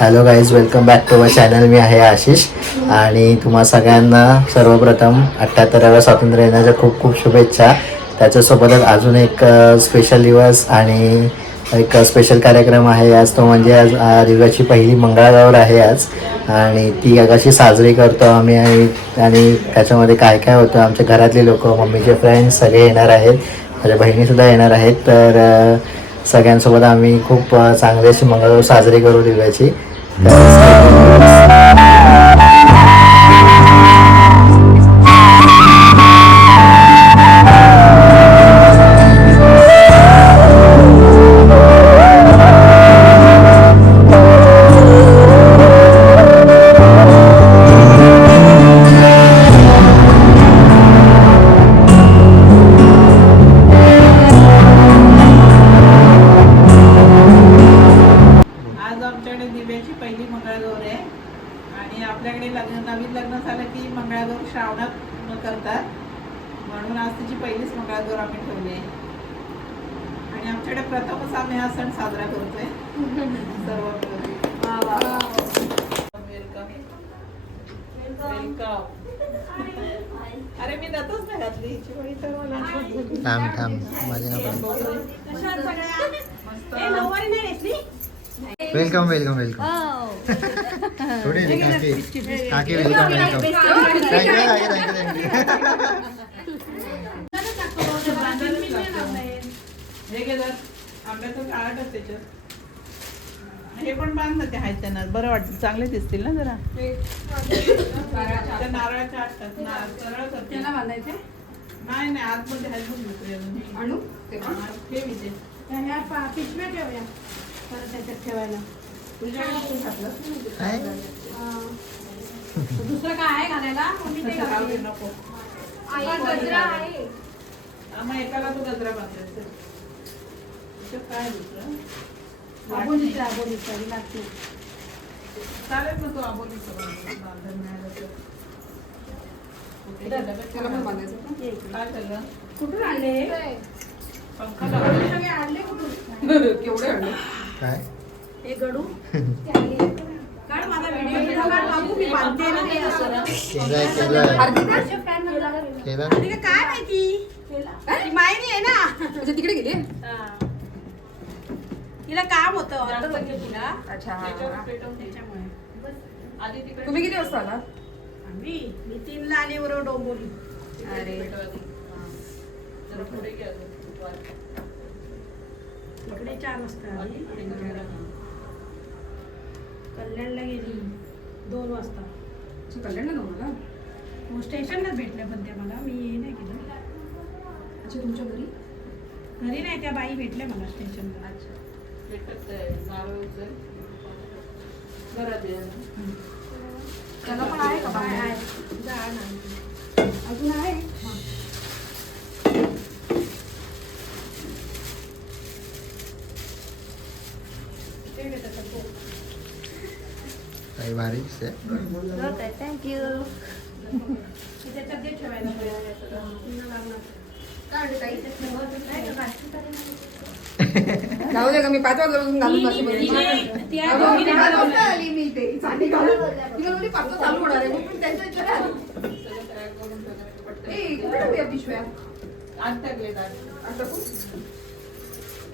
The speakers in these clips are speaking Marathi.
Hello guys, welcome back to my channel. मी आहे आशिष आणि तुम्हा सगळ्यांना सर्वप्रथम 78व्या स्वातंत्र्य दिनाच्या खूप खूप शुभेच्छा. त्याच्यासोबतच अजून एक स्पेशल दिवस आणि एक स्पेशल कार्यक्रम आहे आज, तो म्हणजे आज दिव्याची पहिली मंगळागौर आहे आज. आणि ती कशी साजरी करतो आम्ही आणि त्याच्यामध्ये काय काय होतं, आमच्या घरातले लोक, मम्मीचे फ्रेंड्स सगळे येणार आहेत, माझ्या बहिणीसुद्धा येणार आहेत. तर सगळ्यांसोबत आम्ही खूप चांगली अशी मंगळागौर साजरी करू दिव्याची. आज आमच्याकडे दिव्याची पहिली मंगळागौर आहे आणि आपल्याकडे नवीन लग्न झालं की मंगळागौर श्रावणात करतात, म्हणून आज तिची पहिलीच मंगळागौर आम्ही ठेवली आहे. आणि आमच्याकडे प्रथमच आम्ही हा सण साजरा करतोय सर्व मिळून. वेलकम. अरे मी नतच नाही घातली हिची बळी तर मला वेलकम वेलकम वेलकम. थोडी काकी welcome welcome. Thank you thank you thank you. हे गेलं आंब्याचं काढत त्याच्यात. हे पण बांध ना, ते आहेत त्यांना बरं वाटतं, चांगले दिसतील ना जरा. त्या नारळाच्या आटतात सरळ करते. बांधायचे नाही नाही, आतमध्ये आहेत बघ दुसरे अजून. आणू ठेव इथे. पिशव्या ठेवूया परत त्याच्यात ठेवायला. तुझ्याकडे तू घातलंस ना काय? दुसरं काय आहे घालायला? मम्मी ते तसं राहू दे, घालते. नको. आई गजरा आहे. मग एकाला तू गजरा बांधायचा. त्याच्यात काय दुसरं आबोलीचा लागते. चालेल ना, तू आबोलीचं बांधून मिळालं तर. त्याला पण बांधायचं का? काय झालं? कुठून आणले? पंखा लावला. सगळे आणले कुठून? केवढे आणले? काय? हे गडू काढ, माझा व्हिडिओ काढ बाबू, मी बांधते ना ते असं. केलाय केलाय केला. आणि काय माहिती ती मायरी आहे ना, तिकडे गेली. तिला काम होतं ऑर्डर होती तिला. त्याच्यावर पेटवून त्याच्यामुळे. आधी तिकडे तुम्ही किती वाजता आला? मी 3ला आले बरोबर डोंबोली. अरे जरा पुढे घ्या अजून. इकडे 4 वाजता आली. कल्याणला गेली 2 वाजता. कल्याणला नव्हता हो, स्टेशनलाच भेटले पण ते मला, मी हे नाही केलं. अच्छा, तुमच्या घरी घरी नाही, त्या बाई भेटल्या मला स्टेशनला. अच्छा. भेटत आहे नारळचं घरात आहे. त्याला पण आहे का काय बाहेर? आहे? जा ना. अजून आहे. ते घेतात का तो? काही भारी दिसते. थँक्यू. त्याच्यात ते ठेवायला पाहिजे. पुन्हा लागणार. जाऊ दे का, मी 5 वाजता घालून बसली बरी. त्या अगं, मी दोघीने 5 घालवलं. वाजता आली मी इथे. चांदी घालून. तिला बोलली 5 वाजता चालू होणार आहे. मग मी त्यांच्या इथे आली. ए, कुठे ठेवूया पिशव्या? आत टाकले दात. आता कोण?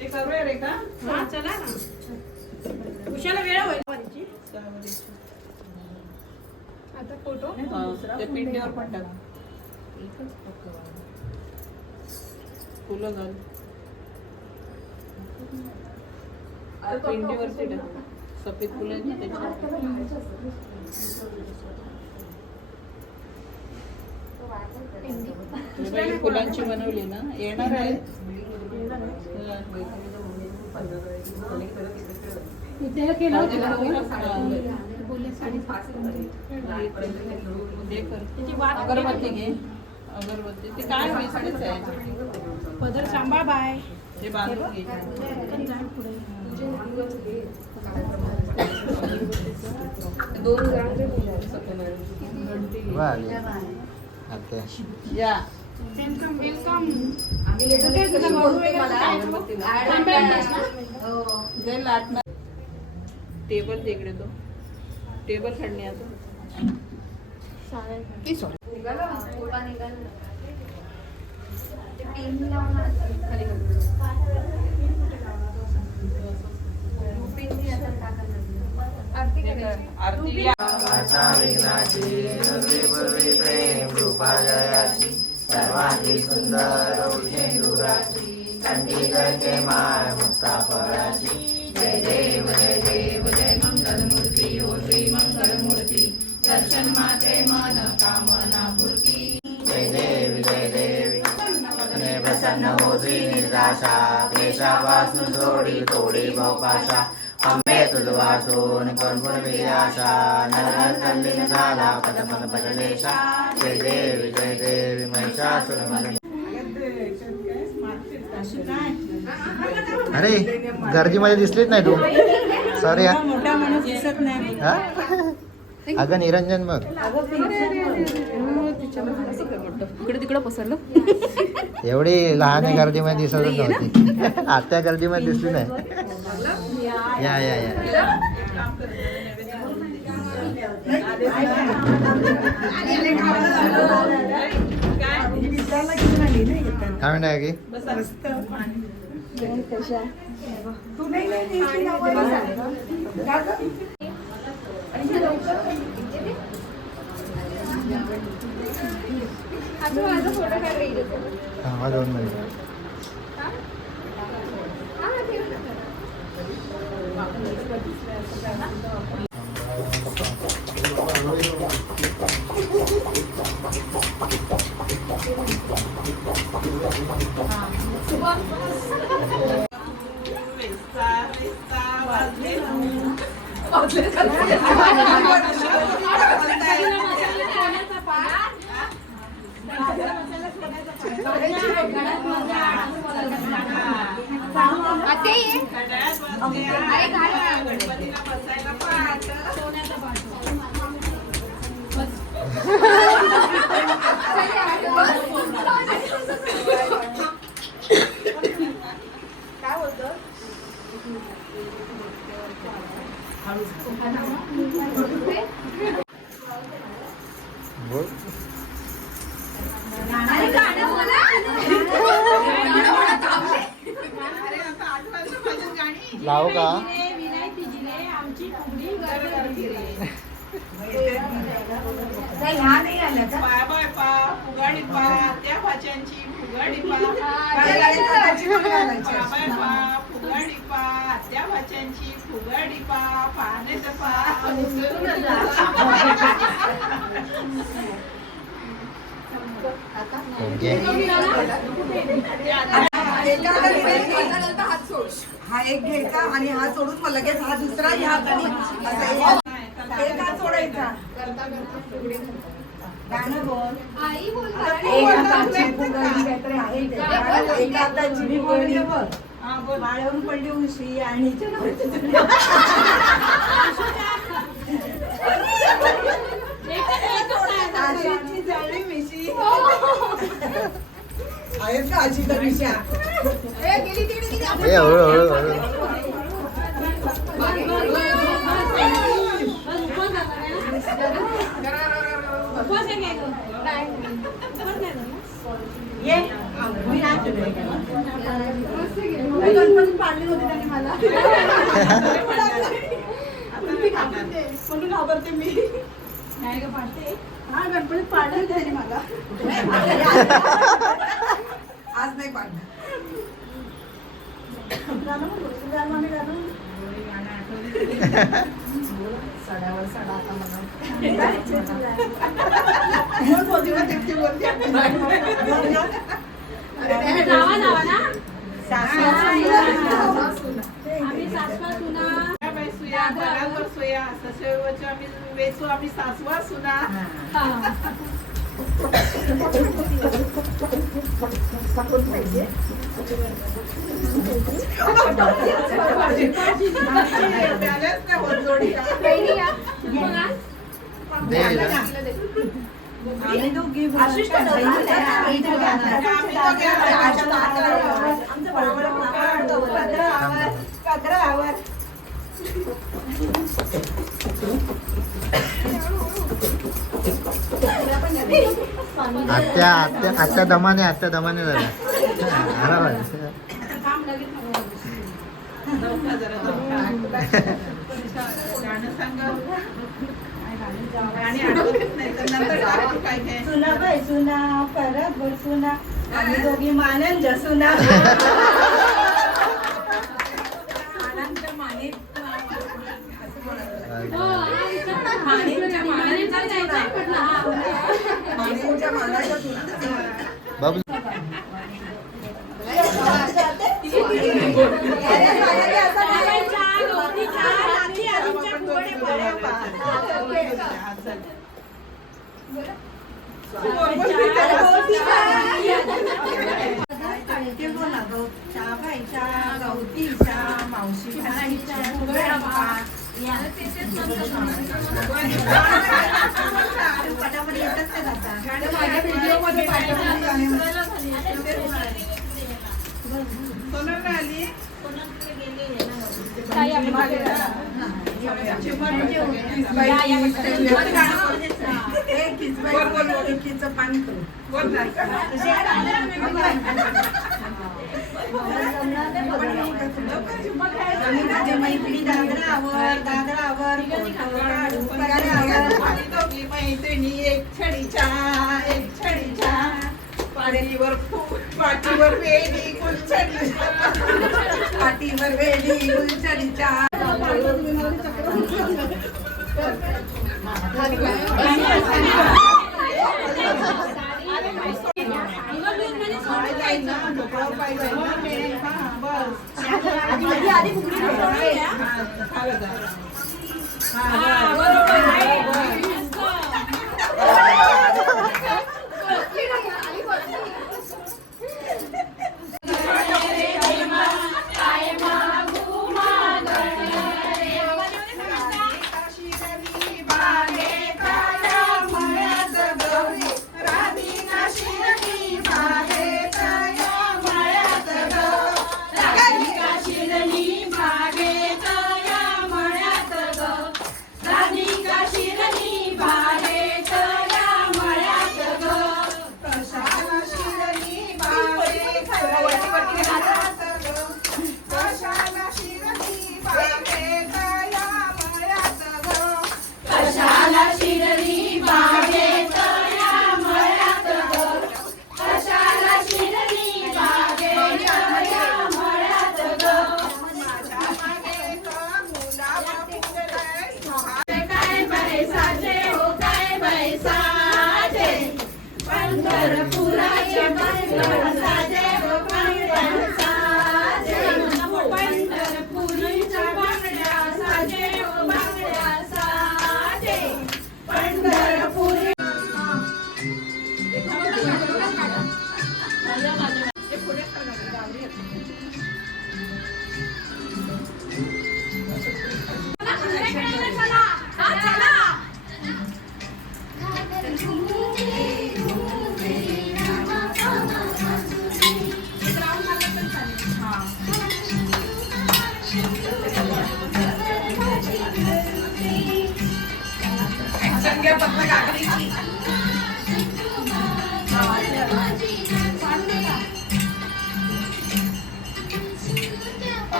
ते करूया रे का? हा, चला ना. उशाला वेळ होईल वारीची. आता फोटो ते पिंडीवर पण टाक. फुलं घाल. पिंडीवरती टाक. सफेद फुलं आहेत ना त्याच्यावर. हे बाई फुलांची बनवली ना, येणार आहे. त्याला केलं होतं का? हे कर. त्याची वाट अगरबत्ती घे. अगरबत्ती ते काय विसरच आहे. पदर सांभाळ बाय. हे बांधून घे. दोन जणांचे वा आता या. Welcome welcome. आम्ही लेटर कुठे तुझा भाऊ आहे का? मला दे लाटणार. टेबल तिकडे तो टेबल खडणे आता निघाला गोळा निघाला ते पिन लावून खाली आरती करायची आरती आता विघ्नाची दुर्वी पूर्वी प्रेम रूपा जयाची सर्वांगी सुंदर उषेंदुराची कंठी करके माळ मुक्ता फळाची जय देव जय मंगल मूर्ती ओ श्री मंगल मूर्ती दर्शन माते मन कामना पूर्ती जय देवी ने प्रसन्न होती निराशा क्लेशापासून सोडी तोडी भवपाशा अंबे तुझवासून कर्पूर विलासा नरहर तल्लीन झाला पदपद पदलेशा जय देवी महिषासुरमर्दिनी. अरे गर्दीमध्ये दिसलीच नाही तू सॉरी मोठा माणूस दिसत नाही अगं निरंजन बघ इकडे तिकडे पसरलं एवढी लहान गर्दीमध्ये दिसतच नव्हती आत्या गर्दीमध्ये दिसली नाही या या या काय म्हणताय की थांबा 2 मिनिट गणपतीला बसायला पाठ काय बोलतो बोल अरे गाणं बोला लावू का ह्या नाही आल्या का पाय बाय पा फुगाडी पा त्या भाच्यांची फुगाडी पा काय घालायची? बाय पा फुगाडी पा त्या भाच्यांची फुगाडी पा पाण्याचं पा ओके हात सोड हा एक घ्यायचा आणि हात सोडून मग लगेच हा दुसरा ह्या हाताने असं एक हात सोडायचा गाणं बोल आई बोल एक हाताची फुगडी काहीतरी आहे त्याच्यात. एक हाताची फुगडी वाळवून पडली उशी आणि आजीची झाली मिशी आहेत का आजीच्या मिशा ए हळू हळू हळू ये मी नाचले गणपती पाडले होते त्यांनी मला म्हणून घाबरते मी नाही ग पाडते हा गणपती पाडले होते त्यांनी मला आज नाही पाडलं गाणं म्हणतो गाणं गाणं सडावर सडा आता मला आम्ही सासवा सुना आम्ही दोघी आशिष आत्या आत्या आत्या दमाने झाल्या. लवकर जरा लवकर. गाणं सांगा. गाणी आठवतच नाही तर नंतर डायरेक्ट काय काय. सुना बाई सुना परत बोल सुना आम्ही दोघी मानंद सुना. आनंद माने बाबू मावशी पटापट येतच ते जातात. माझ्या व्हिडिओमध्ये सोनल आली. पाणी करू मैत्रिणी दादरावर मैत्रिणी एक छडीच्या पाठीवर पाठीवर वेडी गुलछडीच्या पाठीवर वेडी गुलछडीच्या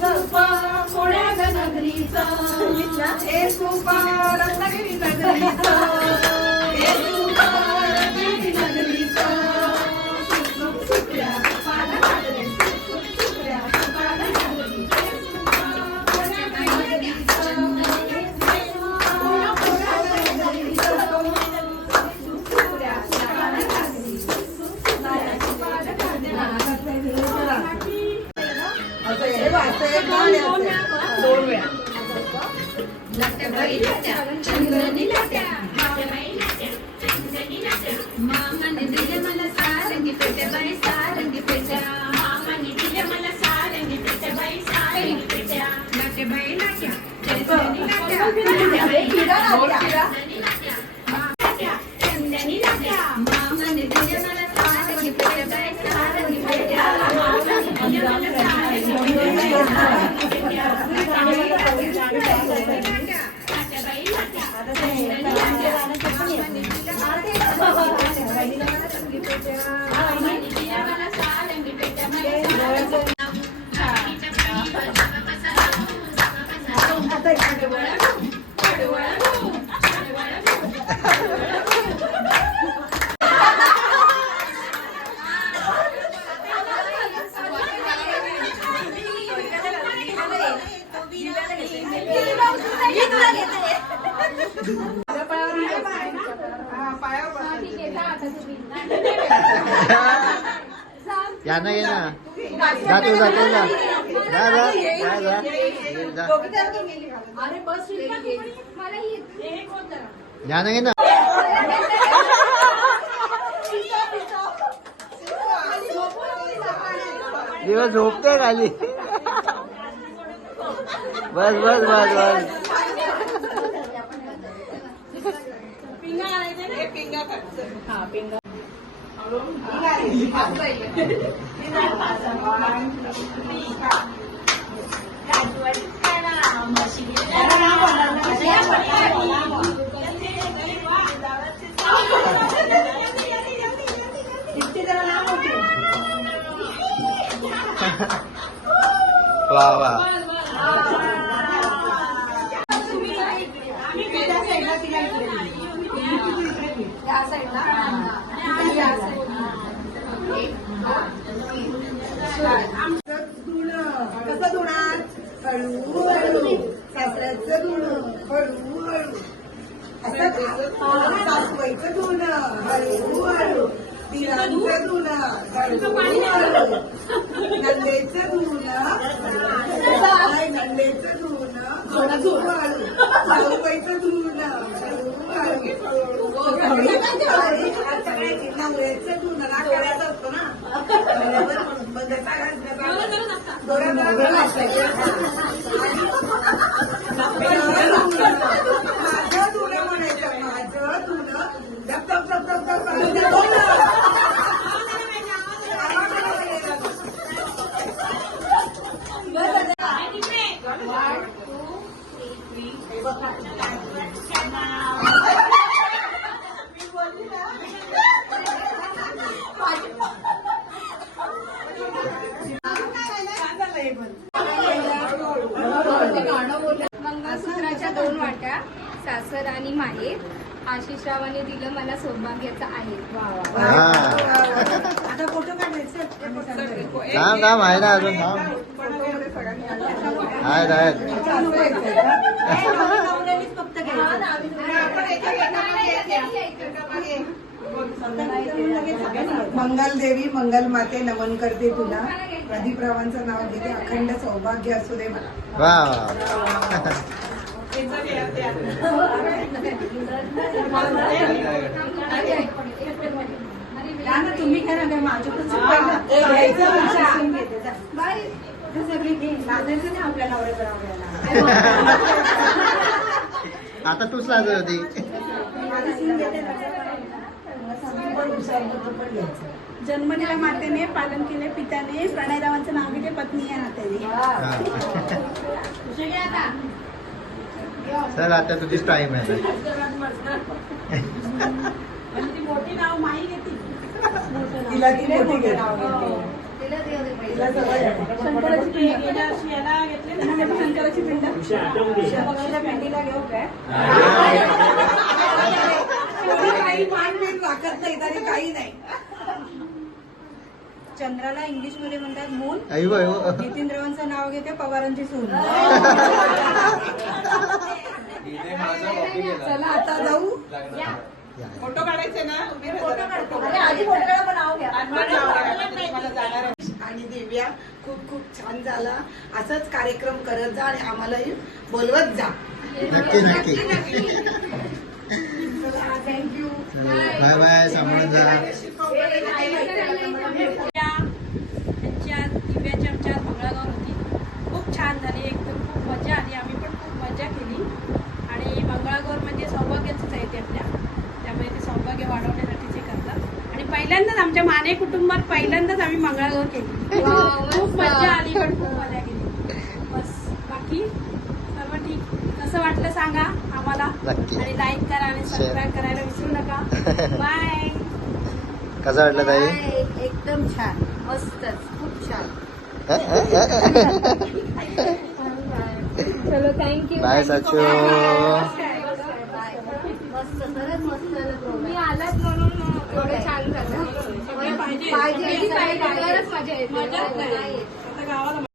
सुपा पुण्या नगरीचा हे सुपा रत्नागिरी नगरीचा हे सुपा रत्नागिरी नगरीचा सुख सुखल्या सुपाला नागरी सुख सुखल्या सुपाला नागरी हे सुपा पुण्या नगरीचा हे सुपा पुण्या नगरीचा सुख सुखल्या सुपाला नागरी सुख सुखल्या सुपाला नागरी दोन वेळा मामाने दिले मला सारंगी पेट्या बाई सारंगी पेट्या मामाने दिले मला सारंगी पेट्या बाई सारंगी पेट्या नाट्य बाई नाट्या चंदनी नाट्या मामाने दिले मला सारंगी पेट्या बाई सारंगी पेट्या मामाने दिले मला सारंगी यानं ये ना जातो जातो जा जा जा जा जा अरे बस मला यानं ये ना दिवस झोपते खाली बस बस बस बस पिंगा खायचं. हा पिंगा वा वा कसं धुणार हळूहळू सासऱ्याचं धुणं हळूहळू सासूबाईचं धुणं हळूहळू दिरांचं धुणं हळूहळू नंदेचं धुणं नंदेचं धुणं हळूहळू सासूबाईचं धुणं हळूहळू सगळ्याची नवऱ्याचं धुणं राखायचं असतो ना बंद माझं धुणं म्हणायचं माझं धुणं धप धप धप धप धप मंगळसूत्राच्या 2 वाट्या सासर आणि माहेर आशिषरावाने दिलं मला सौभाग्याचं आहे. आता फोटो काढायचे थांब थांब आहे ना अजून थांब आहेत आहेत फक्त मंगल देवी मंगल माते नमन करते तुला. प्रदीपरावांचं नाव घेते. अखंड सौभाग्य असू दे मला. वा तुम्ही काय ना माझ्याकडून सगळी घे लाजायचं नाही आपल्याला आता तूच लाजत होती. जन्मलेल्या मातेने पालन केले पित्याने. प्रणयरावांचं नाव घेते पत्नी या नात्याने. चल आता तुझीच टाइम आहे. मोठी नाव माही घेते. तिला ती मोठी नाव घेते. तिला सवय आहे. शंकराची पिंड गेल्या वर्षी याला घेतली ना, शंकराची पिंड शंकराच्या पिंडीला घेऊ काय काही मान बिन राखत नाही तरी काही नाही. चंद्राला इंग्लिश मध्ये म्हणतात मून. अयो अयो. नितीन रावांचं नाव घेते पवारांची सून. चला आता जाऊ. फोटो काढायचे ना, उभी राहा जरा. आधी फोटोला पण नाव घ्या. आणि मग नाव घ्या. तुम्हाला जाणार आहे. आणि दिव्या खूप खूप छान झाला. असंच कार्यक्रम करत जा आणि आम्हालाही बोलवत जा. नक्की नक्की. थँक्यू. Bye bye. सांभाळून जा. त्यांच्या दिव्याची आमच्या मंगळागौर होती. खूप छान झाली, एकदम खूप मजा आली. आम्ही पण खूप मजा केली. आणि मंगळागौर म्हणजे सौभाग्याचंच आहे ते आपल्या, त्यामुळे ते सौभाग्य वाढवण्यासाठीच हे करतात. आणि पहिल्यांदाच आमच्या माने कुटुंबात पहिल्यांदाच आम्ही मंगळागौर केली. खूप मजा आली, पण खूप मजा केली. बस बाकी सर्व ठीक. कसं वाटलं सांगा आम्हाला. नक्की. आणि लाईक करा आणि सबस्क्राईब करायला विसरू नका. बाय. कसं वाटलं ताई? एकदम छान, मस्तच, खूप छान. चलो थँक्यू. बाय साचू. मस्त, खरंच मस्त झालं program. तुम्ही आलात म्हणून एवढं छान झालं. पाहिजे मजा येते. नाही. आता गावाला